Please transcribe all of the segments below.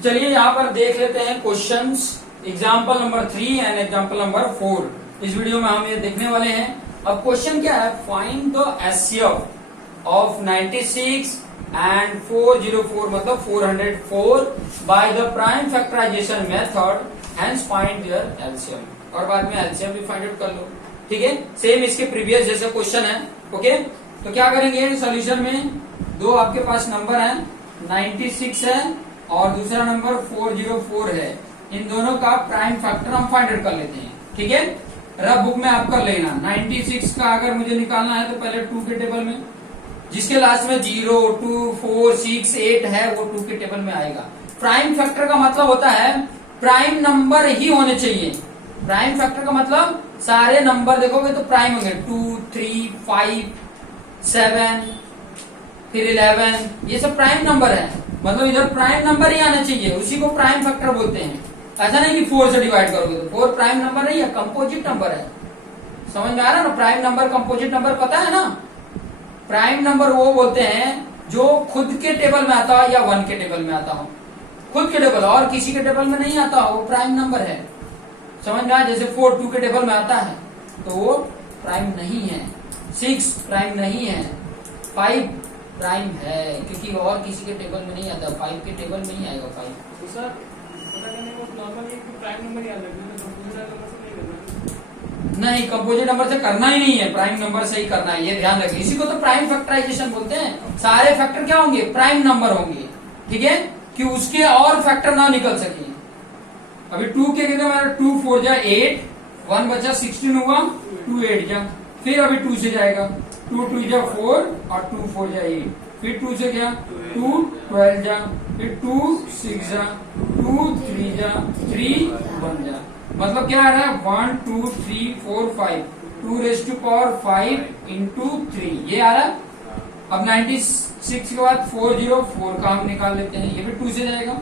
तो चलिए यहाँ पर देख लेते हैं questions example number 3 and example number 4। इस वीडियो में हम ये देखने वाले हैं। अब क्वेश्चन क्या है, find the HCF of 96 and 404 मतलब 404 by the prime factorisation method, hence find their LCM. और बाद में एलसीएम भी फाइंड आउट कर लो, ठीक है। सेम इसके प्रीवियस जैसे क्वेश्चन है, ओके। तो क्या करेंगे, सोल्यूशन में दो आपके पास नंबर है, 96 है और दूसरा नंबर 404 है। इन दोनों का प्राइम फैक्टर हम फाइंड आउट कर लेते हैं, ठीक है। रफ बुक में आप कर लेना। 96 का अगर मुझे निकालना है तो पहले 2 के टेबल में, जिसके लास्ट में 0, 2, 4, 6, 8 है वो 2 के टेबल में आएगा। प्राइम फैक्टर का मतलब होता है प्राइम नंबर ही होने चाहिए। प्राइम फैक्टर का मतलब सारे नंबर देखोगे तो प्राइम होंगे, 2, 3, 5, 7 फिर 11, ये सब प्राइम नंबर है। मतलब इधर प्राइम नंबर ही आना चाहिए, उसी को प्राइम फैक्टर बोलते हैं। ऐसा नहीं कि 4 से डिवाइड करोगे तो 4 प्राइम नंबर नहीं है, कंपोजिट नंबर है। समझ में आ रहा है ना, प्राइम नंबर कंपोजिट नंबर पता है ना। प्राइम नंबर वो बोलते हैं जो खुद के टेबल में आता हो या 1 के टेबल में आता हो। खुद के टेबल और किसी के टेबल में नहीं आता हो, वो प्राइम नंबर है। समझ में आया, जैसे 4 2 के टेबल में आता है तो वो प्राइम नहीं है। 6 प्राइम नहीं है, 5 प्राइम है क्योंकि और किसी के टेबल में नहीं आता, 5 के टेबल में ही आएगा 5। तो सर पता करने को नॉर्मली प्राइम नंबर याद रखना है, कंपोजिट नंबर से नहीं करना। नहीं, कंपोजिट नंबर से करना ही नहीं है, प्राइम नंबर से ही करना है, ये ध्यान रखिए। इसी को तो प्राइम फैक्टराइजेशन बोलते हैं। सारे फैक्टर क्या होंगे, प्राइम नंबर होंगे, ठीक है, कि उसके और फैक्टर ना निकल सके। अभी 2 के कहते हमारा 2 4 जा 8, 1 बचा 16 हुआ, 2 8 जा, फिर अभी 2 से जाएगा, 2 2 जा 4 और 2 4 जा 8, फिर 2 से क्या 2 12 जा, फिर 2 6 जा, 2 3 जा, 3 1 जा। मतलब क्या आ रहा है, 1 2 3 4 5, 2 रेज़ टू पावर 5 इंटू 3, ये आ रहा है। अब 96 के बाद 404 का हम निकाल लेते हैं, ये भी 2 से जाएगा,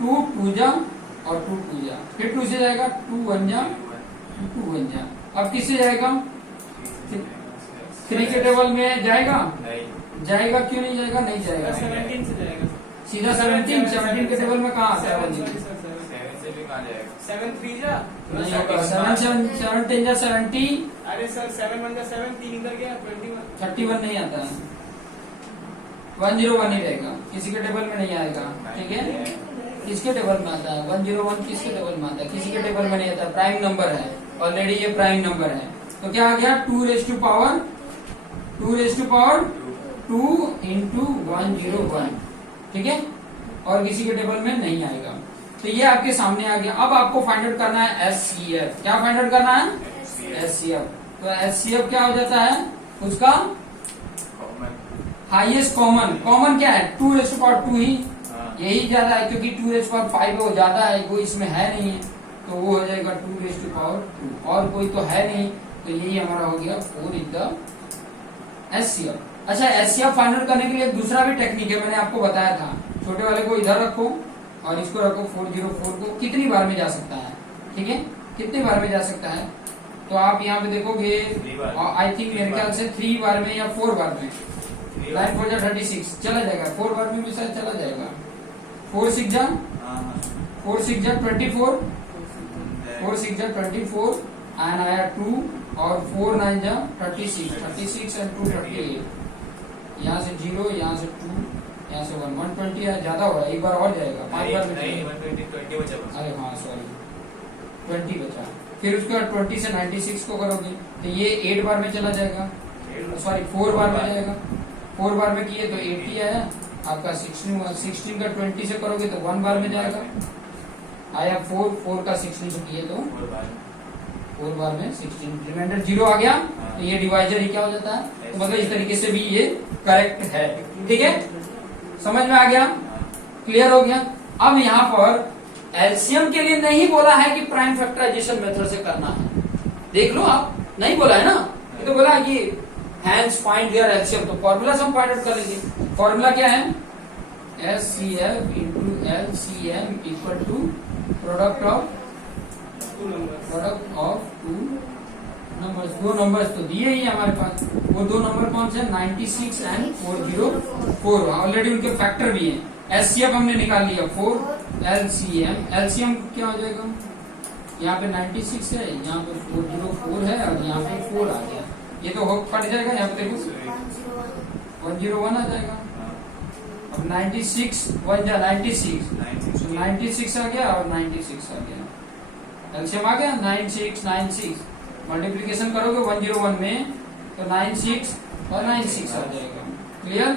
2 2 जा और 2 2 जा, फिर 2 से जाएगा, 2 1 जा, 2 1 जा। अब किससे जाएगा, 3 के टेबल में जाएगा, जाएगा क्यों नहीं जाएगा, नहीं जाएगा, 17 से जाएगा सीधा 17 के टेबल में कहाँ आता है, 7 3 जा नहीं होगा, 7 7 10 जा 70। अरे सर 7 1 जा 7, 3 इधर गया 21, 31 नहीं आता है, 101 ही रहेगा, किसी के टेबल में नहीं आएगा, ठीक है। किसके टेबल में आता है, 101 किसके टेबल में आता है, किसी के टेबल में नहीं आता, प्राइम नंबर है, ऑलरेडी ये प्राइम नंबर है। तो क्या आ गया, 2 रेज़ टू पावर 2 इंटू 101, ठीक है, और किसी के टेबल में नहीं आएगा। तो ये आपके सामने आ गया। अब आपको फाइंड आउट करना है एचसीएफ। क्या फाइंड आउट करना है, एचसीएफ। तो एचसीएफ क्या हो जाता है, उसका हाईएस्ट कॉमन। कॉमन क्या है, 2 रेज़ टू पावर 2 ही, यही ज्यादा है क्योंकि 2 रेज़ टू पावर 5 वो ज्यादा है, वो इसमें है नहीं है, तो वो हो जाएगा 2 रेज़ टू पावर 2, और कोई तो है नहीं, तो यही हमारा हो गया 4 इज द एचसीएफ। अच्छा, एचसीएफ फाइंड आउट करने के लिए एक दूसरा भी टेक्निक है, मैंने आपको बताया था। छोटे वाले को इधर रखो और इसको रखो, 404 को कितनी बार में जा सकता है, ठीक है, कितनी बार में जा सकता है। तो आप यहाँ पे देखोगे, आई थिंक मेरे ख्याल से 3 बार में या 4 बार में, 9 4 जा 36 चला जाएगा, 4 बार में भी शायद चला जाएगा। 4 6 जा 24, 4 6 जा 24 एंड आया 2 और 4 9 जा 36 एंड 2 38। यहाँ से 0, यहाँ से 2, यहाँ से 1 120 ज्यादा हो रहा है, एक बार और जाएगा, 5 बार में 20 बचा। अरे हाँ सॉरी 20 बचा। फिर उसके बाद 20 से 96 को करोगे तो ये 8 बार में चला जाएगा, सॉरी 4 बार में जाएगा। 4 बार में किए तो 80 आया आपका, 16 का 20 से करोगे तो 1 बार में जाएगा, आया 4 का 16 से किए तो 4 बार में 16, रिमाइंडर 0 आ गया। तो ये डिवाइजर ही क्या हो जाता है, तो मतलब इस तरीके से भी ये करेक्ट है, ठीक है, समझ में आ गया, क्लियर हो गया। अब यहाँ पर एलसीएम के लिए नहीं बोला है कि प्राइम फैक्टराइजेशन मेथड से करना है, देख लो आप, नहीं बोला है ना, ये तो बोला है कि हैंस फाइंड देयर एलसीएम। तो फॉर्मूला हम फाइंड आउट कर लेंगे। फॉर्मूला क्या है, HCF into LCM equal to product of 2 numbers. 2 numbers तो दिए ही हमारे पास, वो 2 नंबर कौन से, 96 एंड 404, ऑलरेडी उनके फैक्टर भी हैं। एचसीएफ हमने निकाल लिया 4, एलसीएम क्या हो जाएगा, यहाँ पे 96 है, यहाँ पे 404 है और यहाँ पे 4 आ गया, ये तो हो कट जाएगा, यहाँ पे देखो 101 आ जाएगा। अब 96 1 जा 96 आ गया और 96 आ गया, एलसीएम आ गया 96 मल्टीप्लीकेशन करोगे 101 में तो 96 और 96 आ जाएगा। क्लियर,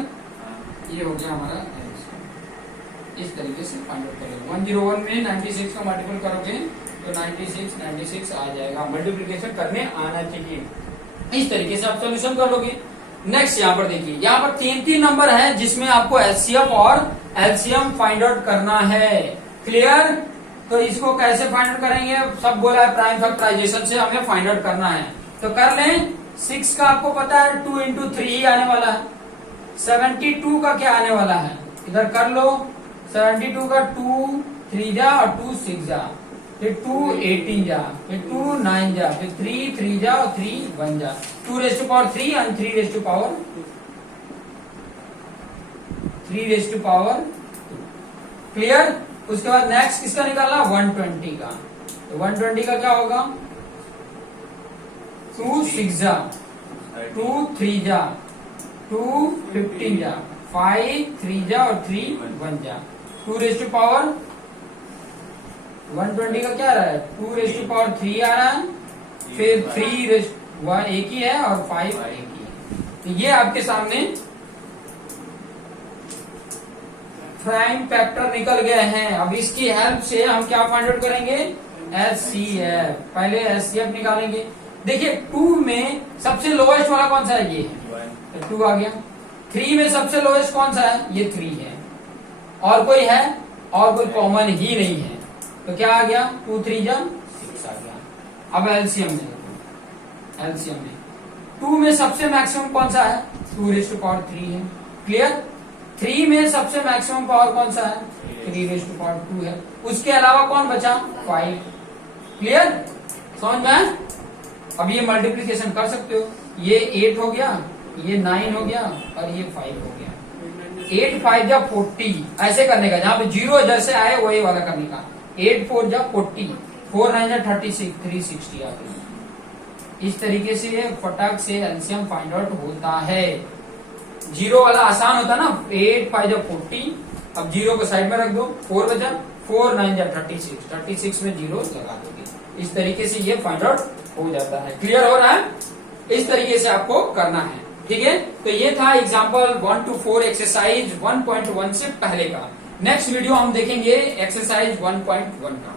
ये हो गया हमारा LCM। इस तरीके से फाइंड आउट करेंगे 101 में 96 का मल्टीपल करोगे तो 96 आ जाएगा। मल्टीप्लीकेशन करने आना चाहिए, इस तरीके से आप सोल्यूशन कर लोगे। नेक्स्ट यहाँ पर देखिए, यहाँ पर 3 नंबर है जिसमें आपको एचसीएफ और एलसीएम फाइंड आउट करना है। क्लियर, तो इसको कैसे फाइंड आउट करेंगे, सब बोला है प्राइम फैक्टराइजेशन से हमें फाइंड आउट करना है, तो कर लें। 6 का आपको पता है 2 into 3 ही आने वाला है, 72 का क्या आने वाला है, इधर कर लो। 72 का 2 3 जा और 2 6 जा, फिर 2 18 जा, फिर 2 9 जा, फिर 3 3 जा और 3 1 जा, 2 raised to power 3 and 3 raised to power 2। Clear, उसके बाद नेक्स्ट किसका निकालना, 120 का, तो 120 का क्या होगा, 2 6 जा, 2 3 जा, 2 15 जा, 5 3 जा और 3 1 जा, 2 raised to power 120 का क्या आ रहा है, 2 raised to power 3 आ रहा है, फिर 3 raised 1 एक ही है और 5 एक ही है। तो ये आपके सामने प्राइम फैक्टर निकल गए हैं। अब इसकी हेल्प से हम क्या फाइंड आउट करेंगे, एचसीएफ। पहले एचसीएफ निकालेंगे। देखिए 2 में सबसे लोएस्ट वाला कौन सा है, ये है, तो 2 आ गया। 3 में सबसे लोएस्ट कौन सा है, ये 3 है, और कोई है, और कोई कॉमन ही नहीं है, तो क्या आ गया, 2 3 जा 6 आ गया। अब एलसीएम में 2 में सबसे मैक्सिमम कौन सा है, 2 raised to power 3 है। क्लियर, 3 में सबसे मैक्सिमम पावर कौन सा है, 3 raised to power 2 है। उसके अलावा कौन बचा, 5। क्लियर, समझ में। अब ये मल्टीप्लीकेशन कर सकते हो, ये 8 हो गया, ये 9 हो गया और ये 5 हो गया। 8 5 जा 40, ऐसे करने का, जहाँ पे 0 जैसे आए वही वाला करने का। 8 4 जा 40, 4 9 जा 36, 360 आ गया। इस तरीके से फटाक से एलसीएम फाइंड आउट होता है। 0 वाला आसान होता ना, 8 5 जा 40, अब 0 को साइड में रख दो, 4 बचा, 4 9 जा 36, 36 में 0 लगा दोगे। इस तरीके से ये फाइंड आउट हो जाता है। क्लियर हो रहा है, इस तरीके से आपको करना है। ठीक है, तो ये था एग्जाम्पल 1 to 4 एक्सरसाइज 1.1 से पहले का। नेक्स्ट वीडियो हम देखेंगे एक्सरसाइज 1.1 का।